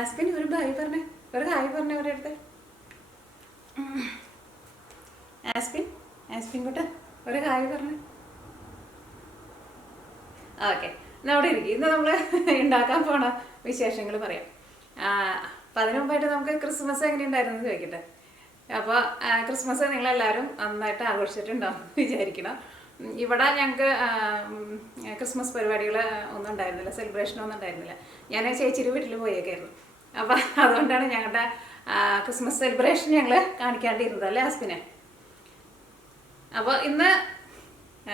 ആസ്പിൻ ഒരു ഹായ് പറഞ്ഞേ, ഒരു ഹായ് പറഞ്ഞേ അവരുടെ അടുത്ത്. ആസ്പിൻ ആസ്പിൻ കൂട്ട ഒരു ഹായ് പറഞ്ഞേ. ഓക്കെ, എന്നാൽ അവിടെ ഇരിക്കും. ഇന്ന് നമ്മൾ ഉണ്ടാക്കാൻ പോണ വിശേഷങ്ങൾ പറയാം. അപ്പം അതിനു മുമ്പായിട്ട് നമുക്ക് ക്രിസ്മസ് എങ്ങനെ ഉണ്ടായിരുന്നു എന്ന് ചോദിക്കട്ടെ. അപ്പോൾ ക്രിസ്മസ് നിങ്ങളെല്ലാവരും നന്നായിട്ട് ആഘോഷിച്ചിട്ടുണ്ടാവും വിചാരിക്കണം. ഇവിടെ ഞങ്ങൾക്ക് ക്രിസ്മസ് പരിപാടികൾ ഒന്നും ഉണ്ടായിരുന്നില്ല, സെലിബ്രേഷനൊന്നും ഉണ്ടായിരുന്നില്ല. ഞാൻ ചേച്ചിയുടെ വീട്ടിൽ പോയേക്കായിരുന്നു. അപ്പോൾ അതുകൊണ്ടാണ് ഞങ്ങളുടെ ക്രിസ്മസ് സെലിബ്രേഷൻ ഞങ്ങൾ കാണിക്കാണ്ടിരുന്നത് അല്ലേ ആസ്പിനെ. അപ്പോൾ ഇന്ന്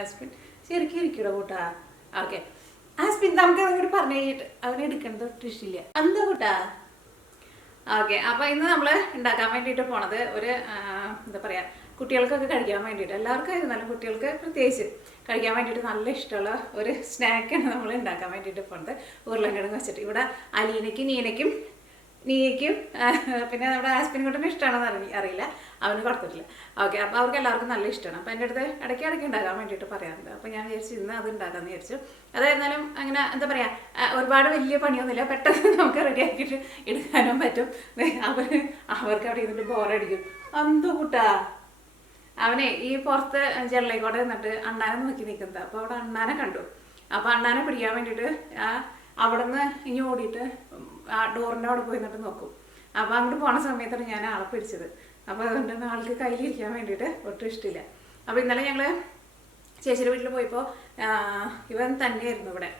ആസ്പിൻ ശരിക്കും ഇരിക്കണോ കൂട്ടാ? ഓക്കെ ആസ്പിൻ, നമുക്ക് അങ്ങോട്ട് പറഞ്ഞു കഴിഞ്ഞിട്ട് അവനെടുക്കേണ്ടത് ഒട്ടിട്ടില്ല എന്താ കൂട്ടാ. ഓക്കെ, അപ്പോൾ ഇന്ന് നമ്മൾ ഉണ്ടാക്കാൻ വേണ്ടിയിട്ട് പോണത് ഒരു എന്താ പറയുക, കുട്ടികൾക്കൊക്കെ കഴിക്കാൻ വേണ്ടിയിട്ട്, എല്ലാവർക്കും ആയിരുന്നാലും കുട്ടികൾക്ക് പ്രത്യേകിച്ച് കഴിക്കാൻ വേണ്ടിയിട്ട് നല്ല ഇഷ്ടമുള്ള ഒരു സ്നാക്കാണ് നമ്മൾ ഉണ്ടാക്കാൻ വേണ്ടിയിട്ട് പോണത്. ഉരുളക്കിഴങ്ങ് വെച്ചിട്ട് ഇവിടെ അലീനയ്ക്കും നീയയ്ക്കും പിന്നെ നമ്മുടെ ആസ്പിൻകുട്ടനും ഇഷ്ടമാണെന്ന് അറിയില്ല, അവന് കൊടുത്തിട്ടില്ല. ഓക്കെ, അപ്പോൾ അവർക്ക് എല്ലാവർക്കും നല്ല ഇഷ്ടമാണ്. അപ്പോൾ എൻ്റെ അടുത്ത് ഇടയ്ക്ക് ഉണ്ടാക്കാൻ വേണ്ടിയിട്ട് പറയാറുണ്ട്. അപ്പോൾ ഞാൻ വിചാരിച്ചു ഇന്ന് അത് ഉണ്ടാക്കാമെന്ന് വിചാരിച്ചു. അതായിരുന്നാലും അങ്ങനെ എന്താ പറയുക, ഒരുപാട് വലിയ പണിയൊന്നുമില്ല, പെട്ടെന്ന് നമുക്ക് റെഡിയാക്കിയിട്ട് എടുക്കാനും പറ്റും. അവർക്ക് അവിടെ ഇരുന്നിട്ട് ബോറടിക്കും. അന്തു കൂട്ടാ അവനെ ഈ പുറത്ത് ജെള്ളയിക്കോടെ നിന്നിട്ട് അണ്ണാനെ നോക്കി നിൽക്കുന്നത്. അപ്പോൾ അവിടെ അണ്ണാനെ കണ്ടു. അപ്പോൾ അണ്ണാനെ പിടിക്കാൻ വേണ്ടിയിട്ട് അവിടെ നിന്ന് ഇനി ഓടിയിട്ട് ആ ഡോറിൻ്റെ അവിടെ പോയി നിന്നിട്ട് നോക്കും. അപ്പോൾ അങ്ങോട്ട് പോണ സമയത്താണ് ഞാൻ ആളെ പിടിച്ചത്. അപ്പോൾ അതുകൊണ്ട് ആൾക്ക് കയ്യിലിരിക്കാൻ വേണ്ടിയിട്ട് ഒട്ടും ഇഷ്ടമില്ല. അപ്പോൾ ഇന്നലെ ഞങ്ങൾ ചേച്ചിയുടെ വീട്ടിൽ പോയപ്പോൾ ഇവൻ തന്നെയായിരുന്നു ഇവിടെ.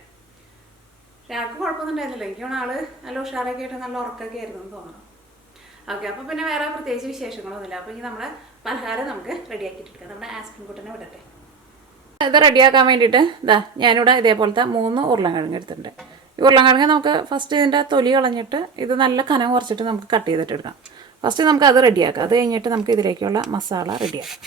ആൾക്ക് കുഴപ്പമൊന്നും ഉണ്ടായിരുന്നില്ല. എനിക്കാണ് ആള് നല്ല ഉഷാറൊക്കെ ആയിട്ട് നല്ല ഉറക്കൊക്കെ ആയിരുന്നു എന്ന് തോന്നുന്നു. ഓക്കെ, അപ്പോൾ പിന്നെ വേറെ പ്രത്യേകിച്ച് വിശേഷങ്ങളൊന്നുമില്ല. അപ്പോൾ ഇനി നമ്മുടെ പലഹാരം നമുക്ക് റെഡിയാക്കിയിട്ടെടുക്കാം. നമ്മുടെ ആസ്പിൻ കുട്ടനെ വിടട്ടെ. ഇത് റെഡിയാക്കാൻ വേണ്ടിയിട്ട് ഞാനിവിടെ ഇതേപോലത്തെ 3 ഉരുളക്കിഴങ്ങ് എടുത്തിട്ടുണ്ട്. ഈ ഉരുളക്കിഴങ്ങ് നമുക്ക് ഫസ്റ്റ് ഇതിൻ്റെ തൊലി കളഞ്ഞിട്ട് ഇത് നല്ല കനം കുറച്ചിട്ട് നമുക്ക് കട്ട് ചെയ്തിട്ട് എടുക്കാം. ഫസ്റ്റ് നമുക്ക് അത് റെഡിയാക്കാം. അത് കഴിഞ്ഞിട്ട് നമുക്ക് ഇതിലേക്കുള്ള മസാല റെഡിയാക്കാം.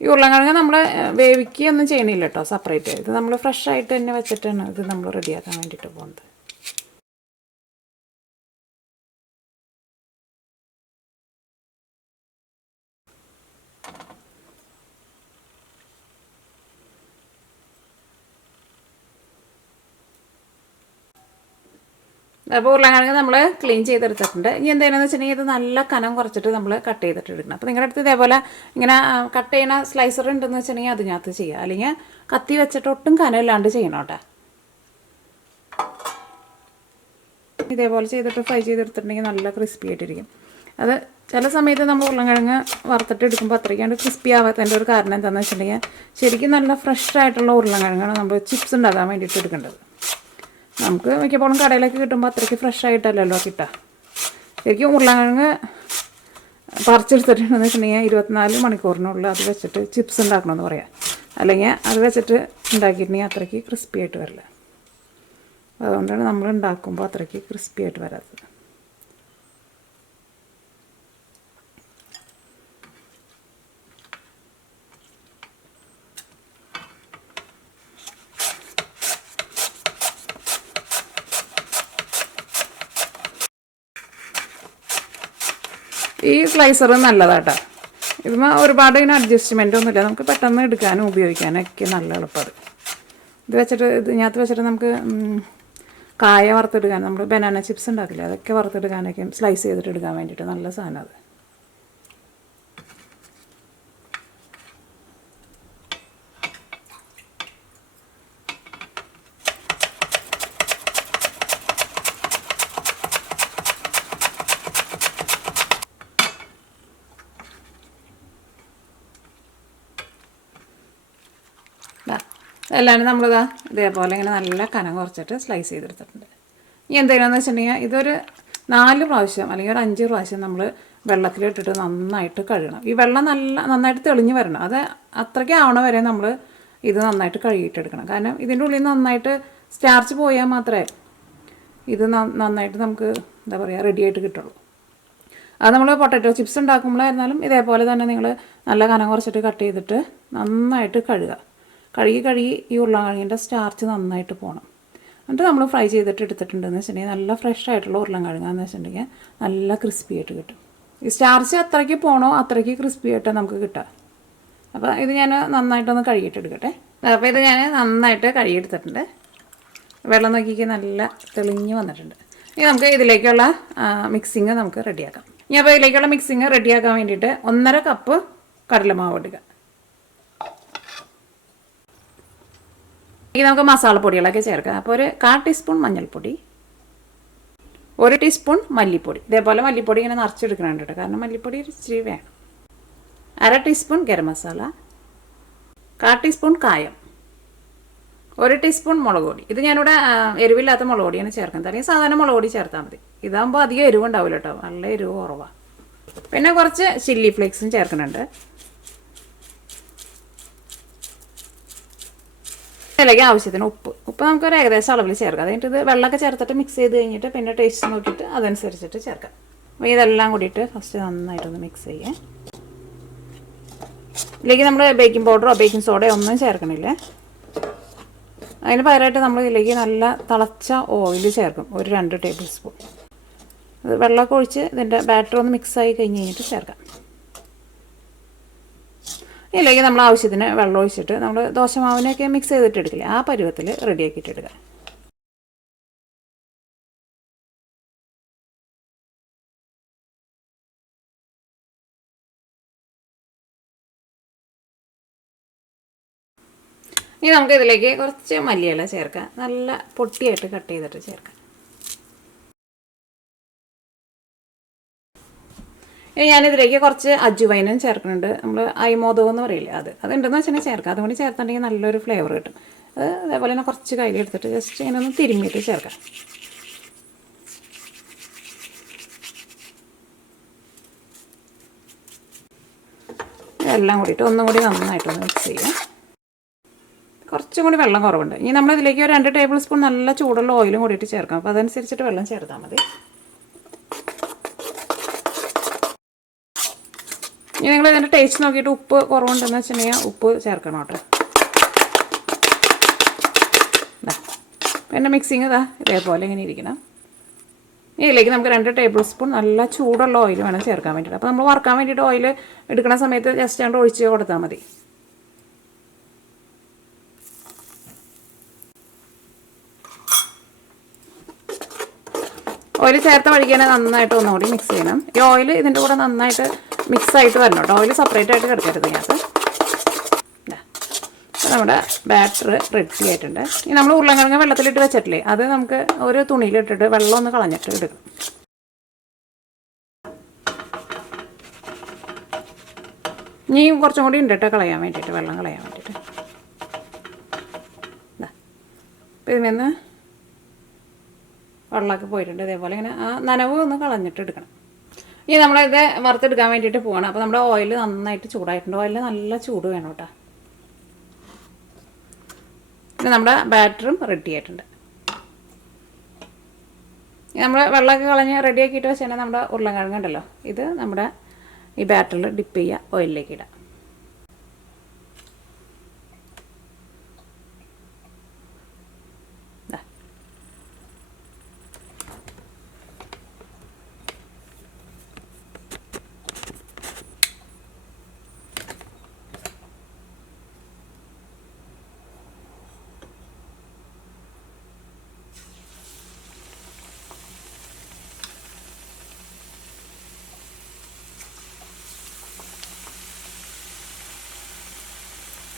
ഈ ഉരുളക്കിഴങ്ങ് നമ്മൾ വേവിക്കുകയൊന്നും ചെയ്യണില്ല കേട്ടോ, സെപ്പറേറ്റ്. ഇത് നമ്മൾ ഫ്രഷ് ആയിട്ട് തന്നെ വെച്ചിട്ടാണ് ഇത് നമ്മൾ റെഡിയാക്കാൻ വേണ്ടിയിട്ട് പോകുന്നത്. അപ്പോൾ ഉരുളക്കിഴങ്ങ് നമ്മൾ ക്ലീൻ ചെയ്തെടുത്തിട്ടുണ്ട്. ഇനി എന്താണെന്ന് വെച്ചിട്ടുണ്ടെങ്കിൽ ഇത് നല്ല കനം കുറച്ചിട്ട് നമ്മൾ കട്ട് ചെയ്തിട്ട് എടുക്കണം. അപ്പോൾ നിങ്ങളുടെ അടുത്ത് ഇതേപോലെ ഇങ്ങനെ കട്ട് ചെയ്യണ സ്ലൈസർ ഉണ്ടെന്ന് വെച്ചിട്ടുണ്ടെങ്കിൽ അതിനകത്ത് ചെയ്യുക, അല്ലെങ്കിൽ കത്തി വെച്ചിട്ട് ഒട്ടും കനമില്ലാണ്ട് ചെയ്യണം കേട്ടോ. ഇതേപോലെ ചെയ്തിട്ട് ഫ്രൈ ചെയ്തെടുത്തിട്ടുണ്ടെങ്കിൽ നല്ല ക്രിസ്പി ആയിട്ടിരിക്കും. അത് ചില സമയത്ത് നമ്മൾ ഉരുളക്കിഴങ്ങ് വറുത്തിട്ട് എടുക്കുമ്പോൾ അത്രയ്ക്കാണ്ട് ക്രിസ്പി ആവാത്തതിൻ്റെ ഒരു കാരണം എന്താണെന്ന് വെച്ചിട്ടുണ്ടെങ്കിൽ ശരിക്കും നല്ല ഫ്രഷ് ആയിട്ടുള്ള ഉരുളക്കിഴങ്ങാണ് നമ്മൾ ചിപ്സ് ഉണ്ടാക്കാൻ വേണ്ടിയിട്ട് എടുക്കേണ്ടത്. നമുക്ക് മിക്കപ്പോഴും കടയിലേക്ക് കിട്ടുമ്പോൾ അത്രയ്ക്ക് ഫ്രഷ് ആയിട്ടല്ലല്ലോ കിട്ടുക. ശരിക്കും ഉരുളക്കിഴങ്ങ് പറിച്ചെടുത്തിട്ടുണ്ടെന്ന് വെച്ചിട്ടുണ്ടെങ്കിൽ 24 മണിക്കൂറിനുള്ളിൽ അത് വെച്ചിട്ട് ചിപ്സ് ഉണ്ടാക്കണമെന്ന് പറയാം. അല്ലെങ്കിൽ അത് വെച്ചിട്ട് ഉണ്ടാക്കിയിട്ടുണ്ടെങ്കിൽ അത്രയ്ക്ക് ക്രിസ്പി ആയിട്ട് വരില്ല. അതുകൊണ്ടാണ് നമ്മൾ ഉണ്ടാക്കുമ്പോൾ അത്രയ്ക്ക് ക്രിസ്പി ആയിട്ട് വരാത്തത്. ഈ സ്ലൈസർ നല്ലതാട്ടോ. ഇതിന് ഒരുപാട് ഇതിന് അഡ്ജസ്റ്റ്മെൻ്റ് ഒന്നുമില്ല, നമുക്ക് പെട്ടെന്ന് എടുക്കാനും ഉപയോഗിക്കാനൊക്കെ നല്ല എളുപ്പമാണ്. ഇതിനകത്ത് വെച്ചിട്ട് നമുക്ക് കായ വറുത്തെടുക്കാൻ, നമ്മൾ ബനാന ചിപ്സ് ഉണ്ടാക്കില്ല, അതൊക്കെ വറുത്തെടുക്കാനൊക്കെ സ്ലൈസ് ചെയ്തിട്ട് എടുക്കാൻ വേണ്ടിയിട്ട് നല്ല സാധനം അത്. എല്ലാവരും നമ്മളിതാ ഇതേപോലെ ഇങ്ങനെ നല്ല കനം കുറച്ചിട്ട് സ്ലൈസ് ചെയ്തെടുത്തിട്ടുണ്ട്. ഇനി എന്തെങ്കിലുമെന്ന് വെച്ചിട്ടുണ്ടെങ്കിൽ ഇതൊരു 4 പ്രാവശ്യം അല്ലെങ്കിൽ ഒരു 5 പ്രാവശ്യം നമ്മൾ വെള്ളത്തിലിട്ടിട്ട് നന്നായിട്ട് കഴുകണം. ഈ വെള്ളം നന്നായിട്ട് തെളിഞ്ഞ് വരണം. അത് അത്രയ്ക്ക് ആവണ വരെ നമ്മൾ ഇത് നന്നായിട്ട് കഴുകിയിട്ടെടുക്കണം. കാരണം ഇതിൻ്റെ ഉള്ളിൽ നന്നായിട്ട് സ്റ്റാർച്ച് പോയാൽ മാത്രമേ ഇത് നന്നായിട്ട് നമുക്ക് എന്താ പറയുക റെഡിയായിട്ട് കിട്ടുള്ളൂ. അത് നമ്മൾ പൊട്ടാറ്റോ ചിപ്സ് ഉണ്ടാക്കുമ്പോഴായിരുന്നാലും ഇതേപോലെ തന്നെ നിങ്ങൾ നല്ല കനം കുറച്ചിട്ട് കട്ട് ചെയ്തിട്ട് നന്നായിട്ട് കഴുകി ഈ ഉരുളക്കിഴങ്ങിൻ്റെ സ്റ്റാർച്ച് നന്നായിട്ട് പോകണം. എന്നിട്ട് നമ്മൾ ഫ്രൈ ചെയ്തിട്ട് എടുത്തിട്ടുണ്ടെന്ന് വെച്ചിട്ടുണ്ടെങ്കിൽ നല്ല ഫ്രഷ് ആയിട്ടുള്ള ഉരുളക്കിഴങ്ങാന്ന് വെച്ചിട്ടുണ്ടെങ്കിൽ നല്ല ക്രിസ്പി ആയിട്ട് കിട്ടും. ഈ സ്റ്റാർച്ച് അത്രയ്ക്ക് പോകണോ അത്രയ്ക്ക് ക്രിസ്പി ആയിട്ട് നമുക്ക് കിട്ടുക. അപ്പോൾ ഇത് ഞാൻ നന്നായിട്ടൊന്ന് കഴുകിയിട്ടെടുക്കട്ടെ. അപ്പോൾ ഇത് ഞാൻ നന്നായിട്ട് കഴുകിയെടുത്തിട്ടുണ്ട്. വെള്ളം നോക്കിക്ക് നല്ല തെളിഞ്ഞ് വന്നിട്ടുണ്ട്. ഇനി നമുക്ക് ഇതിലേക്കുള്ള മിക്സിങ് നമുക്ക് റെഡിയാക്കാം. ഇനി അപ്പോൾ ഇതിലേക്കുള്ള മിക്സിങ് റെഡിയാക്കാൻ വേണ്ടിയിട്ട് 1.5 കപ്പ് കടലമാവ് ഇടുക. ഇനി നമുക്ക് മസാലപ്പൊടികളൊക്കെ ചേർക്കാം. അപ്പോൾ ഒരു 1/4 ടീസ്പൂൺ മഞ്ഞൾപ്പൊടി, 1 ടീസ്പൂൺ മല്ലിപ്പൊടി. ഇതേപോലെ മല്ലിപ്പൊടി ഇങ്ങനെ നിറച്ചെടുക്കണം കേട്ടോ, കാരണം മല്ലിപ്പൊടി ഇച്ചിരി വേണം. 1/2 ടീസ്പൂൺ ഗരം മസാല, 1/4 ടീസ്പൂൺ കായം, 1 ടീസ്പൂൺ മുളക് പൊടി. ഇത് ഞാനിവിടെ എരിവില്ലാത്ത മുളക് പൊടിയാണ് ചേർക്കുന്നത്. അല്ലെങ്കിൽ സാധാരണ മുളക് പൊടി ചേർത്താൽ മതി. ഇതാകുമ്പോൾ അധികം എരിവുണ്ടാവില്ല കേട്ടോ, നല്ല എരിവ് കുറവാണ്. പിന്നെ കുറച്ച് ചില്ലി ഫ്ലേക്സും ചേർക്കുന്നുണ്ട്. ഇതിലേക്ക് ആവശ്യത്തിന് ഉപ്പ് നമുക്കൊരു ഏകദേശം അളവിൽ ചേർക്കാം. അതിൻ്റെ ഇത് വെള്ളമൊക്കെ ചേർത്തിട്ട് മിക്സ് ചെയ്ത് കഴിഞ്ഞിട്ട് പിന്നെ ടേസ്റ്റ് നോക്കിയിട്ട് അതനുസരിച്ചിട്ട് ചേർക്കാം. അപ്പോൾ ഇതെല്ലാം കൂടിയിട്ട് ഫസ്റ്റ് നന്നായിട്ടൊന്ന് മിക്സ് ചെയ്യാം. ഇതിലേക്ക് നമ്മൾ ബേക്കിംഗ് പൗഡറോ ബേക്കിംഗ് സോഡയോ ഒന്നും ചേർക്കണില്ല. അതിന് പകരമായിട്ട് നമ്മൾ ഇതിലേക്ക് നല്ല തിളച്ച ഓയിൽ ചേർക്കും, ഒരു 2 ടേബിൾ സ്പൂൺ. അത് വെള്ളമൊക്കെ ഒഴിച്ച് ഇതിൻ്റെ ബാറ്റർ ഒന്ന് മിക്സായി കഴിഞ്ഞ് കഴിഞ്ഞിട്ട് ചേർക്കാം. ഇതിലേക്ക് നമ്മൾ ആവശ്യത്തിന് വെള്ളം ഒഴിച്ചിട്ട് നമ്മൾ ദോശമാവിനെയൊക്കെ മിക്സ് ചെയ്തിട്ട് എടുക്കില്ലേ, ആ പരുവത്തിൽ റെഡിയാക്കിയിട്ട് എടുക്കുക. ഇനി നമുക്ക് ഇതിലേക്ക് കുറച്ച് മല്ലിയില ചേർക്കാം, നല്ല പൊട്ടിയായിട്ട് കട്ട് ചെയ്തിട്ട് ചേർക്കാം. ഇനി ഞാനിതിലേക്ക് കുറച്ച് അജ്വൈനും ചേർക്കുന്നുണ്ട്. നമ്മൾ അയ്മോദകം എന്ന് പറയില്ലേ, അതുണ്ടെന്ന് വെച്ചാൽ ചേർക്കാം. അതുകൊണ്ട് ചേർത്തിട്ടുണ്ടെങ്കിൽ നല്ലൊരു ഫ്ലേവർ കിട്ടും. അത് അതേപോലെ തന്നെ കുറച്ച് കയ്യിലെടുത്തിട്ട് ജസ്റ്റ് ഇങ്ങനെ ഒന്ന് തിരുമ്മിയിട്ട് ചേർക്കാം. എല്ലാം കൂടിയിട്ട് ഒന്നും കൂടി നന്നായിട്ടൊന്ന് മിക്സ് ചെയ്യാം. കുറച്ചും കൂടി വെള്ളം കുറവുണ്ട്. ഇനി നമ്മളിതിലേക്ക് ഒരു 2 ടേബിൾ സ്പൂൺ നല്ല ചൂടുള്ള ഓയിലും കൂടിയിട്ട് ചേർക്കാം. അപ്പോൾ അതനുസരിച്ചിട്ട് വെള്ളം ചേർത്താൽ മതി. ഇനി നിങ്ങൾ ഇതിൻ്റെ ടേസ്റ്റ് നോക്കിയിട്ട് ഉപ്പ് കുറവുണ്ടെന്ന് വെച്ചിട്ടുണ്ടെങ്കിൽ ഉപ്പ് ചേർക്കണം കേട്ടോ. പിന്നെ മിക്സിങ് ഇതേപോലെ ഇങ്ങനെ ഇരിക്കണം. ഇതിലേക്ക് നമുക്ക് 2 ടേബിൾ സ്പൂൺ നല്ല ചൂടുള്ള ഓയിൽ വേണം ചേർക്കാൻ വേണ്ടിയിട്ട്. അപ്പോൾ നമ്മൾ വറുക്കാൻ വേണ്ടിയിട്ട് ഓയിൽ എടുക്കുന്ന സമയത്ത് ജസ്റ്റ് അങ്ങോട്ട് ഒഴിച്ച് കൊടുത്താൽ മതി. ഓയിൽ ചേർത്ത വഴിക്ക് തന്നെ നന്നായിട്ട് ഒന്നുകൂടി മിക്സ് ചെയ്യണം. ഈ ഓയിൽ ഇതിൻ്റെ കൂടെ നന്നായിട്ട് മിക്സായിട്ട് വരണം കേട്ടോ, ഓയിൽ സെപ്പറേറ്റ് ആയിട്ട് കിടക്കരുത് ഇതിനകത്ത്. നമ്മുടെ ബാറ്റർ റെഡി ആയിട്ടുണ്ട്. ഇനി നമ്മൾ ഉരുളക്കിഴങ്ങ് വെള്ളത്തിലിട്ട് വെച്ചിട്ടില്ലേ, അത് നമുക്ക് ഒരു തുണിയിലിട്ടിട്ട് വെള്ളം ഒന്ന് കളഞ്ഞിട്ട് എടുക്കും. ഇനിയും കുറച്ചും കൂടി ഉണ്ട് കേട്ടോ കളയാൻ വേണ്ടിയിട്ട്, വെള്ളം കളയാൻ വേണ്ടിയിട്ട്. അപ്പോൾ ഇതിൽ നിന്ന് വെള്ളമൊക്കെ പോയിട്ടുണ്ട്. ഇതേപോലെ ഇങ്ങനെ ആ നനവ് ഒന്ന് കളഞ്ഞിട്ട് എടുക്കണം. ഇനി നമ്മളിത് വറുത്തെടുക്കാൻ വേണ്ടിയിട്ട് പോകണം. അപ്പോൾ നമ്മുടെ ഓയിൽ നന്നായിട്ട് ചൂടായിട്ടുണ്ട്. ഓയിൽ നല്ല ചൂട് വേണം കേട്ടോ. പിന്നെ നമ്മുടെ ബാറ്ററും റെഡി ആയിട്ടുണ്ട്. നമ്മൾ വെള്ളമൊക്കെ കളഞ്ഞ് റെഡിയാക്കിയിട്ട് വെച്ചാൽ നമ്മുടെ ഉരുളക്കിഴങ്ങ് ഉണ്ടല്ലോ, ഇത് നമ്മുടെ ഈ ബാറ്ററിൽ ഡിപ്പ് ചെയ്യുക, ഓയിലിലേക്ക് ഇടാം.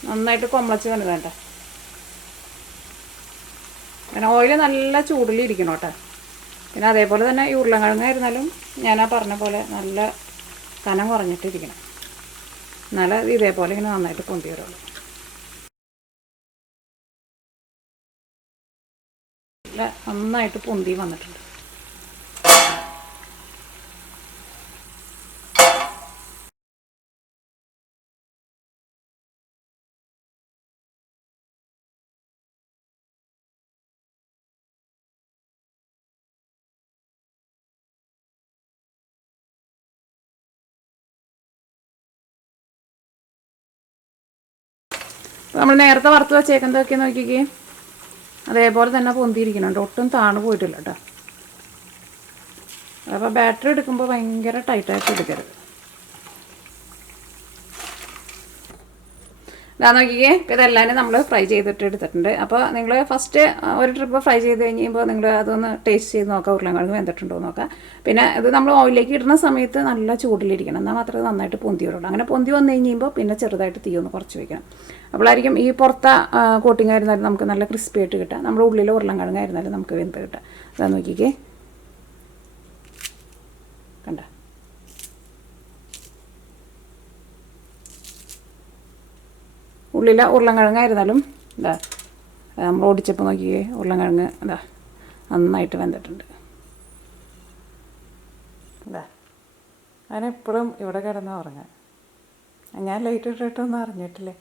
നന്നായിട്ട് കൊമ്പളച്ച് വേണ്ട. പിന്നെ ഓയിൽ നല്ല ചൂടിലിരിക്കണം കേട്ടോ. പിന്നെ അതേപോലെ തന്നെ ഈ ഉരുളക്കിഴങ്ങായിരുന്നാലും ഞാൻ പറഞ്ഞ പോലെ നല്ല കനം കുറഞ്ഞിട്ടിരിക്കണം, എന്നാലേ ഇതേപോലെ ഇങ്ങനെ നന്നായിട്ട് പൊന്തി വരുള്ളൂ. നന്നായിട്ട് പൊന്തി വന്നിട്ടുണ്ട്. നമ്മൾ നേരത്തെ വറുത്ത് വെച്ചേക്കുന്നതൊക്കെ നോക്കിക്കേ, അതേപോലെ തന്നെ പൊന്തിയിരിക്കുന്നുണ്ട്, ഒട്ടും താണു പോയിട്ടില്ല കേട്ടോ. അപ്പോൾ ബാറ്ററി എടുക്കുമ്പോൾ ഭയങ്കര ടൈറ്റായിട്ട് എടുക്കരുത്. ഇതാ നോക്കിക്കേ. ഇപ്പോൾ ഇതെല്ലാം നമ്മൾ ഫ്രൈ ചെയ്തിട്ട് എടുത്തിട്ടുണ്ട്. അപ്പോൾ നിങ്ങൾ ഫസ്റ്റ് ഒരു ട്രിപ്പ് ഫ്രൈ ചെയ്ത് കഴിയുമ്പോൾ നിങ്ങൾ അതൊന്ന് ടേസ്റ്റ് ചെയ്ത് നോക്കുക, ഉരുളക്കിഴങ്ങ് വെന്തിട്ടുണ്ടോ എന്ന് നോക്കുക. പിന്നെ ഇത് നമ്മൾ ഓയിലേക്ക് ഇടുന്ന സമയത്ത് നല്ല ചൂടിലിരിക്കണം, എന്നാൽ മാത്രമേ നന്നായിട്ട് പൊന്തി വരുള്ളൂ. അങ്ങനെ പൊന്തി വന്നു കഴിയുമ്പോൾ പിന്നെ ചെറുതായിട്ട് തീ ഒന്ന് കുറച്ച് വയ്ക്കണം. അപ്പോഴായിരിക്കും ഈ പുറത്തെ കോട്ടിങ് ആയിരുന്നാലും നമുക്ക് നല്ല ക്രിസ്പി ആയിട്ട് കിട്ടുക, നമ്മുടെ ഉള്ളിൽ ഉരുളക്കിഴങ്ങ് ആയിരുന്നാലും നമുക്ക് വെന്ത് കിട്ടുക. അതാ നോക്കിക്കേ, കണ്ട. ഉള്ളിലെ ഉരുളക്കിഴങ്ങായിരുന്നാലും ഇതാ നമ്മൾ ഓടിച്ചപ്പോൾ നോക്കിയേ, ഉരുളക്കിഴങ്ങ് ഇതാ നന്നായിട്ട് വെന്തിട്ടുണ്ട്. ഇതാ അതിനെപ്പോഴും ഇവിടെ കിടന്ന് ഉറങ്ങാൻ. ഞാൻ ലൈറ്റ് ഇട്ടിട്ടൊന്നും അറിഞ്ഞിട്ടില്ലേ.